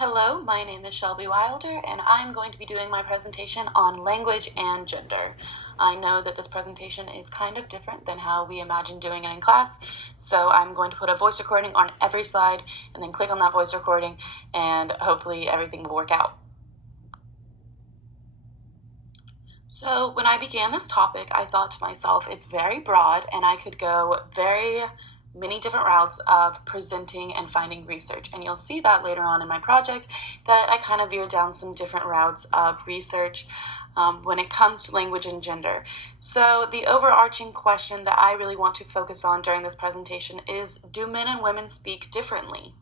Hello, my name is Shelby Wilder, and I'm going to be doing my presentation on language and gender. I know that this presentation is kind of different than how we imagine doing it in class, so I'm going to put a voice recording on every slide and then click on that voice recording, and hopefully everything will work out. So when I began this topic, I thought to myself, it's very broad, and I could go very many different routes of presenting and finding research. And you'll see that later on in my project that I kind of veered down some different routes of research when it comes to language and gender. So the overarching question that I really want to focus on during this presentation is, do men and women speak differently?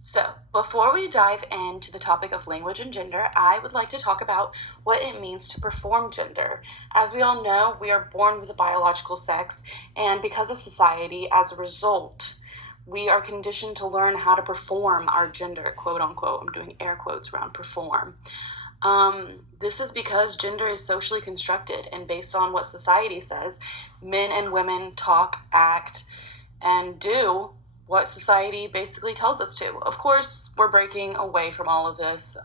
So, before we dive into the topic of language and gender, I would like to talk about what it means to perform gender. As we all know, we are born with a biological sex, and because of society, as a result, we are conditioned to learn how to perform our gender, quote unquote. I'm doing air quotes around perform. This is because gender is socially constructed, and based on what society says, men and women talk, act, and do what society basically tells us to. Of course, we're breaking away from all of this.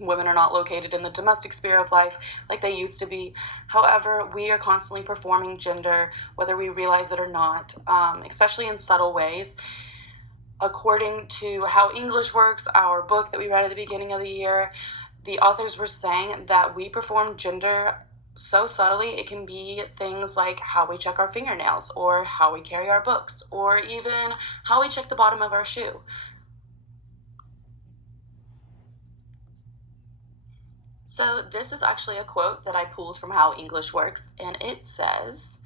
Women are not located in the domestic sphere of life like they used to be. However, we are constantly performing gender, whether we realize it or not, especially in subtle ways. According to How English Works, our book that we read at the beginning of the year, the authors were saying that we perform gender so subtly. It can be things like how we check our fingernails, or how we carry our books, or even how we check the bottom of our shoe. So this is actually a quote that I pulled from How English Works, and it says,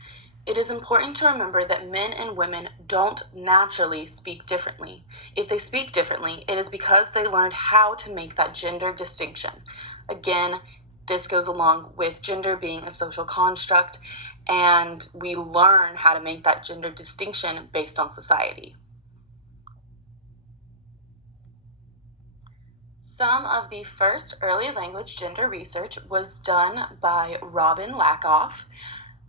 "It is important to remember that men and women don't naturally speak differently. If they speak differently, it is because they learned how to make that gender distinction." Again, this goes along with gender being a social construct, and we learn how to make that gender distinction based on society. Some of the first early language gender research was done by Robin Lakoff.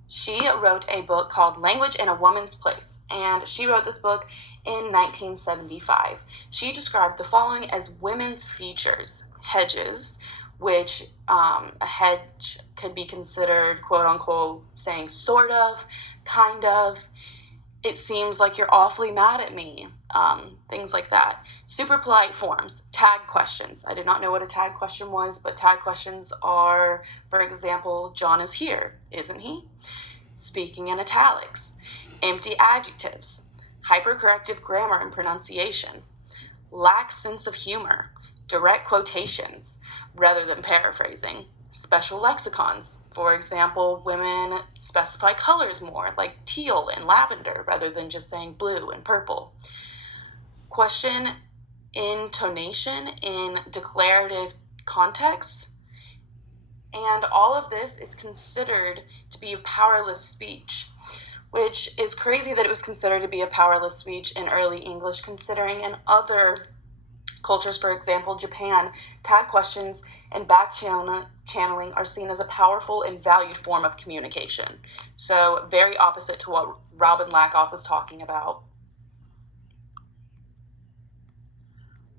She wrote a book called Language in a Woman's Place, and she wrote this book in 1975. She described the following as women's features: hedges, which a hedge could be considered, quote unquote, saying sort of, kind of, it seems like you're awfully mad at me, things like that. Super polite forms, tag questions. I did not know what a tag question was, but tag questions are, for example, John is here, isn't he? Speaking in italics, empty adjectives, hypercorrective grammar and pronunciation, lax sense of humor, direct quotations rather than paraphrasing, special lexicons. For example, women specify colors more, like teal and lavender, rather than just saying blue and purple. Question intonation in declarative contexts. And all of this is considered to be a powerless speech, which is crazy that it was considered to be a powerless speech in early English, considering in other cultures, for example, Japan, tag questions and back channeling are seen as a powerful and valued form of communication. So very opposite to what Robin Lakoff was talking about.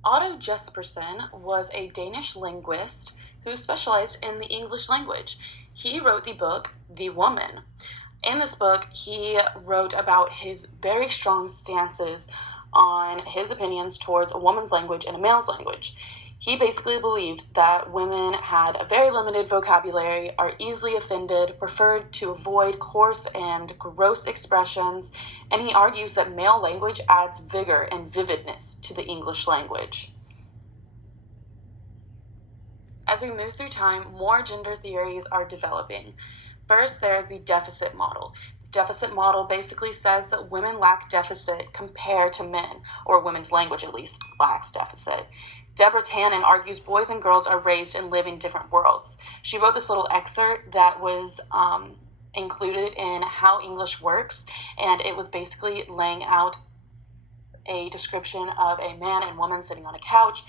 Otto Jespersen was a Danish linguist who specialized in the English language. He wrote the book, The Woman. In this book, he wrote about his very strong stances on his opinions towards a woman's language and a male's language. He basically believed that women had a very limited vocabulary, are easily offended, preferred to avoid coarse and gross expressions, and he argues that male language adds vigor and vividness to the English language. As we move through time, more gender theories are developing. First, there is the deficit model. The deficit model basically says that women lack deficit compared to men, or women's language at least lacks deficit. Deborah Tannen argues boys and girls are raised and live in different worlds. She wrote this little excerpt that was included in How English Works, and it was basically laying out a description of a man and woman sitting on a couch,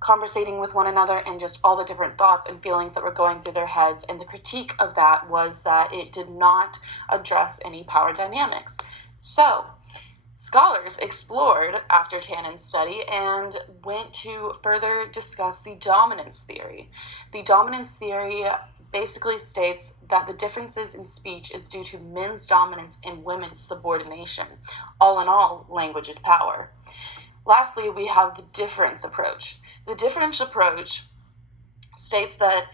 conversating with one another, and just all the different thoughts and feelings that were going through their heads. And the critique of that was that it did not address any power dynamics. So Scholars explored after Tannen's study and went to further discuss the dominance theory. The dominance theory basically states that the differences in speech is due to men's dominance and women's subordination. All in all, language is power. Lastly, we have the difference approach. The difference approach states that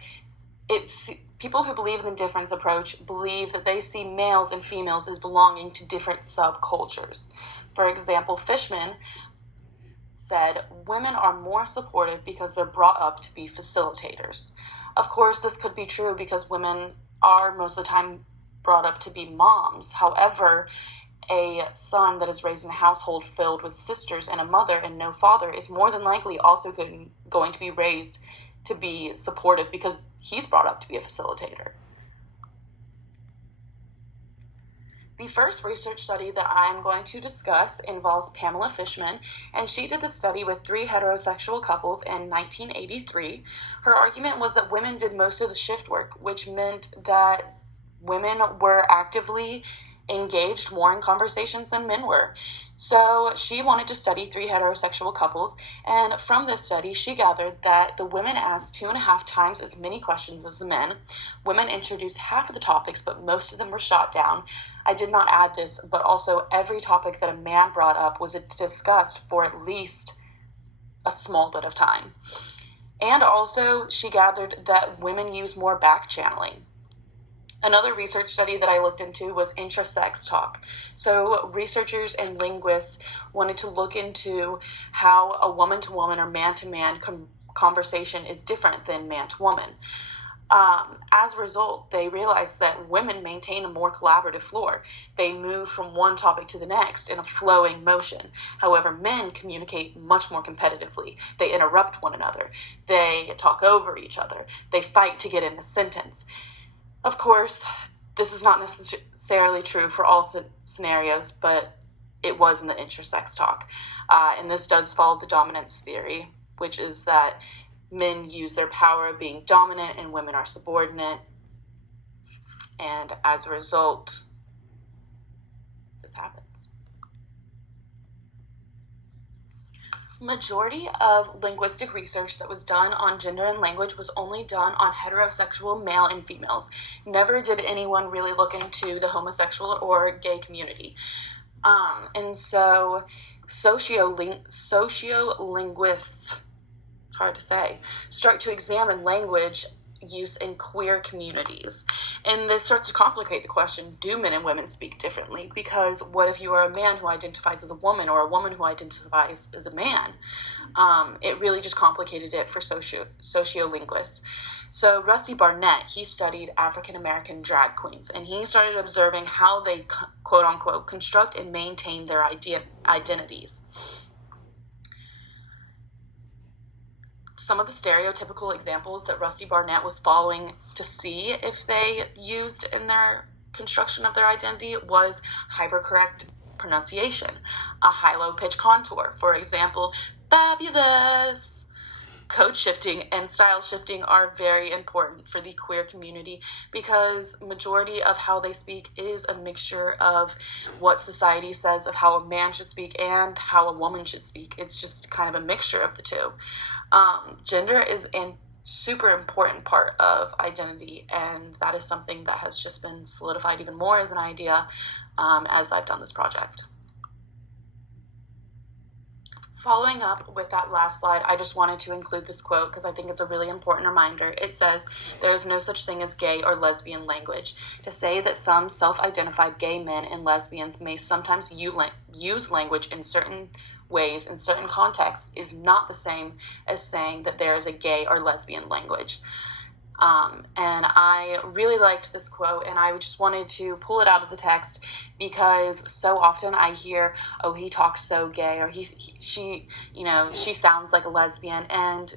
people who believe in the difference approach believe that they see males and females as belonging to different subcultures. For example, Fishman said, women are more supportive because they're brought up to be facilitators. Of course, this could be true because women are most of the time brought up to be moms. However, a son that is raised in a household filled with sisters and a mother and no father is more than likely also going to be raised to be supportive because he's brought up to be a facilitator. The first research study that I'm going to discuss involves Pamela Fishman, and she did the study with 3 heterosexual couples in 1983. Her argument was that women did most of the shift work, which meant that women were actively engaged more in conversations than men were. So she wanted to study 3 heterosexual couples, and from this study she gathered that the women asked 2.5 times as many questions as the men. Women introduced half of the topics, but most of them were shot down. I did not add this, but also every topic that a man brought up was discussed for at least a small bit of time. And also she gathered that women use more back channeling. Another research study that I looked into was intrasex talk. So researchers and linguists wanted to look into how a woman-to-woman or man-to-man conversation is different than man-to-woman. As a result, they realized that women maintain a more collaborative flow. They move from one topic to the next in a flowing motion. However, men communicate much more competitively. They interrupt one another. They talk over each other. They fight to get in a sentence. Of course, this is not necessarily true for all scenarios, but it was in the intersex talk. And this does follow the dominance theory, which is that men use their power of being dominant and women are subordinate. And as a result, this happens. Majority of linguistic research that was done on gender and language was only done on heterosexual male and females. Never did anyone really look into the homosexual or gay community. And so sociolinguists, it's hard to say, start to examine language use in queer communities. And this starts to complicate the question, do men and women speak differently? Because what if you are a man who identifies as a woman or a woman who identifies as a man? It really just complicated it for sociolinguists. So Rusty Barnett, he studied African-American drag queens, and he started observing how they, quote-unquote, construct and maintain their identities. Some of the stereotypical examples that Rusty Barnett was following to see if they used in their construction of their identity was hypercorrect pronunciation, a high-low pitch contour. For example, fabulous. Code shifting and style shifting are very important for the queer community because majority of how they speak is a mixture of what society says of how a man should speak and how a woman should speak. It's just kind of a mixture of the two. Gender is a super important part of identity, and that is something that has just been solidified even more as an idea as I've done this project. Following up with that last slide, I just wanted to include this quote because I think it's a really important reminder. It says, "There is no such thing as gay or lesbian language. To say that some self-identified gay men and lesbians may sometimes use language in certain ways in certain contexts is not the same as saying that there is a gay or lesbian language." And I really liked this quote, and I just wanted to pull it out of the text because so often I hear, oh, he talks so gay, or she sounds like a lesbian, and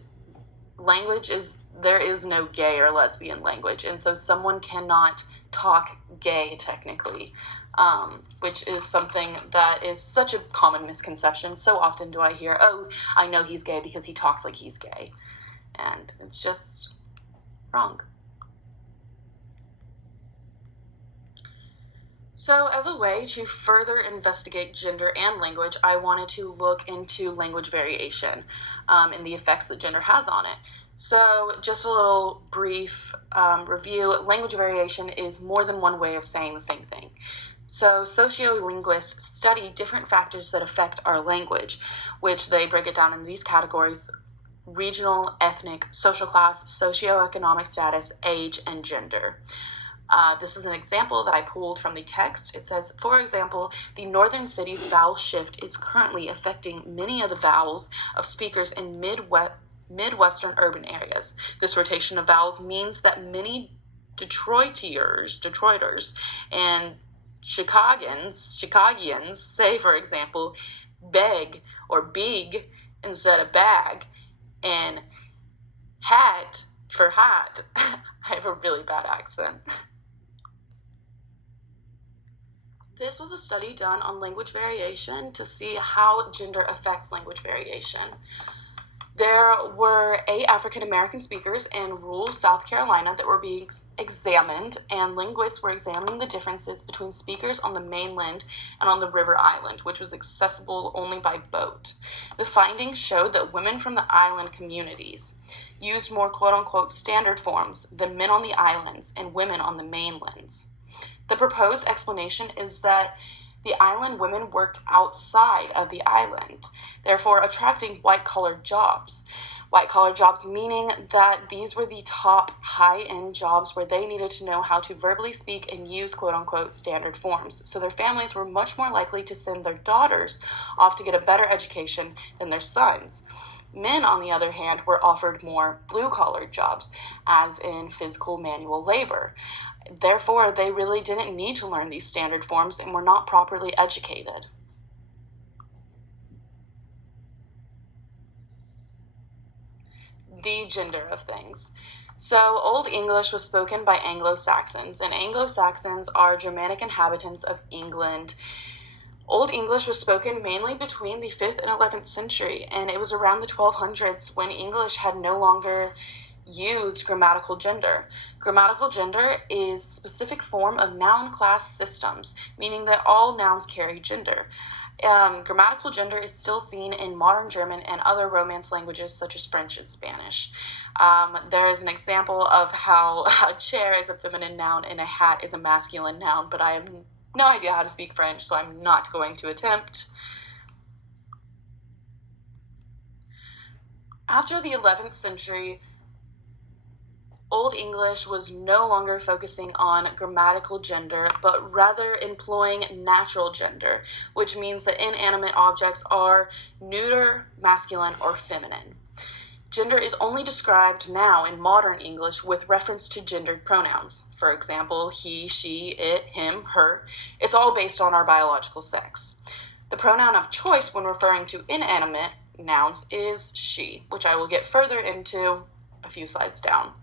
there is no gay or lesbian language, and so someone cannot talk gay technically, which is something that is such a common misconception. So often do I hear, oh, I know he's gay because he talks like he's gay, and it's just wrong. So, as a way to further investigate gender and language, I wanted to look into language variation and the effects that gender has on it. So, just a little brief review, language variation is more than one way of saying the same thing. So, sociolinguists study different factors that affect our language, which they break it down in these categories: regional, ethnic, social class, socioeconomic status, age, and gender. This is an example that I pulled from the text. It says, for example, the northern city's vowel shift is currently affecting many of the vowels of speakers in Midwestern urban areas. This rotation of vowels means that many Detroiters, and Chicagians say, for example, beg or big instead of bag, and hat for hat. I have a really bad accent. This was a study done on language variation to see how gender affects language variation. There were 8 African American speakers in rural South Carolina that were being examined, and linguists were examining the differences between speakers on the mainland and on the river island, which was accessible only by boat. The findings showed that women from the island communities used more quote-unquote standard forms than men on the islands and women on the mainlands. The proposed explanation is that the island women worked outside of the island, therefore attracting white-collar jobs. White-collar jobs meaning that these were the top high-end jobs where they needed to know how to verbally speak and use quote-unquote standard forms. So their families were much more likely to send their daughters off to get a better education than their sons. Men, on the other hand, were offered more blue-collar jobs, as in physical manual labor. Therefore, they really didn't need to learn these standard forms and were not properly educated. The gender of things. So, Old English was spoken by Anglo-Saxons, and Anglo-Saxons are Germanic inhabitants of England. Old English was spoken mainly between the 5th and 11th century, and it was around the 1200s when English had no longer used grammatical gender. Grammatical gender is a specific form of noun class systems, meaning that all nouns carry gender. Grammatical gender is still seen in modern German and other Romance languages such as French and Spanish. There is an example of how a chair is a feminine noun and a hat is a masculine noun, but I have no idea how to speak French, so I'm not going to attempt. After the 11th century, Old English was no longer focusing on grammatical gender, but rather employing natural gender, which means that inanimate objects are neuter, masculine, or feminine. Gender is only described now in modern English with reference to gendered pronouns. For example, he, she, it, him, her. It's all based on our biological sex. The pronoun of choice when referring to inanimate nouns is she, which I will get further into a few slides down.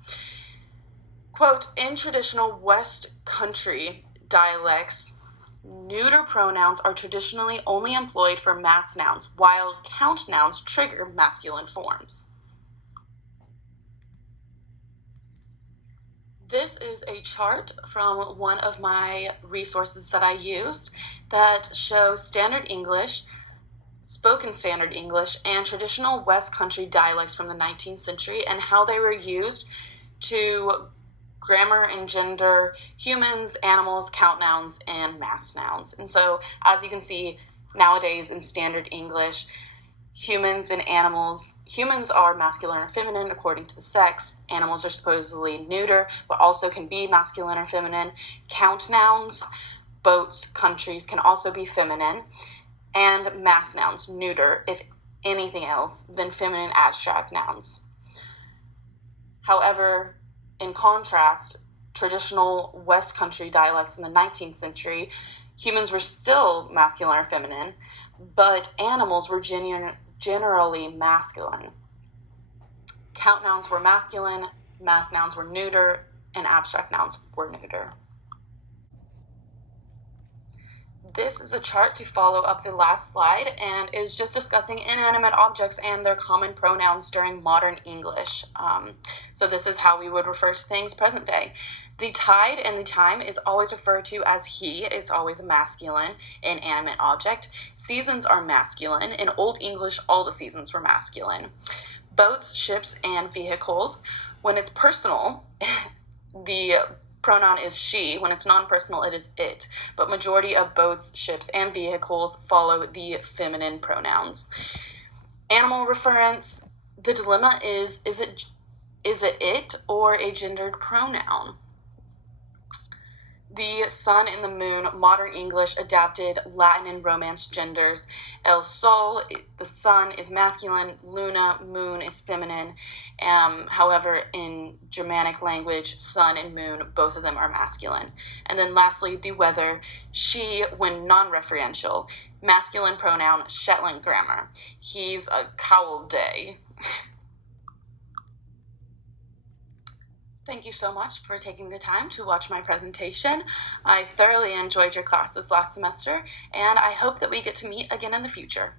Quote, in traditional West Country dialects, neuter pronouns are traditionally only employed for mass nouns, while count nouns trigger masculine forms. This is a chart from one of my resources that I used that shows standard English, spoken standard English, and traditional West Country dialects from the 19th century and how they were used to grammar and gender humans, animals, count nouns, and mass nouns. And so, as you can see, nowadays in standard English, humans and animals, humans are masculine or feminine according to the sex. Animals are supposedly neuter, but also can be masculine or feminine. Count nouns, boats, countries can also be feminine. And mass nouns, neuter, if anything else, than feminine abstract nouns. However, in contrast, traditional West Country dialects in the 19th century, humans were still masculine or feminine, but animals were generally masculine. Count nouns were masculine, mass nouns were neuter, and abstract nouns were neuter. This is a chart to follow up the last slide and is just discussing inanimate objects and their common pronouns during modern English. So this is how we would refer to things present day. The tide and the time is always referred to as he. It's always a masculine, inanimate object. Seasons are masculine. In Old English, all the seasons were masculine. Boats, ships, and vehicles. When it's personal, the pronoun is she. When it's non-personal, it is it. But majority of boats, ships, and vehicles follow the feminine pronouns. Animal reference. The dilemma is it or a gendered pronoun? The sun and the moon, modern English, adapted Latin and Romance genders. El sol, the sun, is masculine. Luna, moon, is feminine. However, in Germanic language, sun and moon, both of them are masculine. And then lastly, the weather. She, when non-referential. Masculine pronoun, Shetland grammar. He's a cowl day. Thank you so much for taking the time to watch my presentation. I thoroughly enjoyed your class this last semester, and I hope that we get to meet again in the future.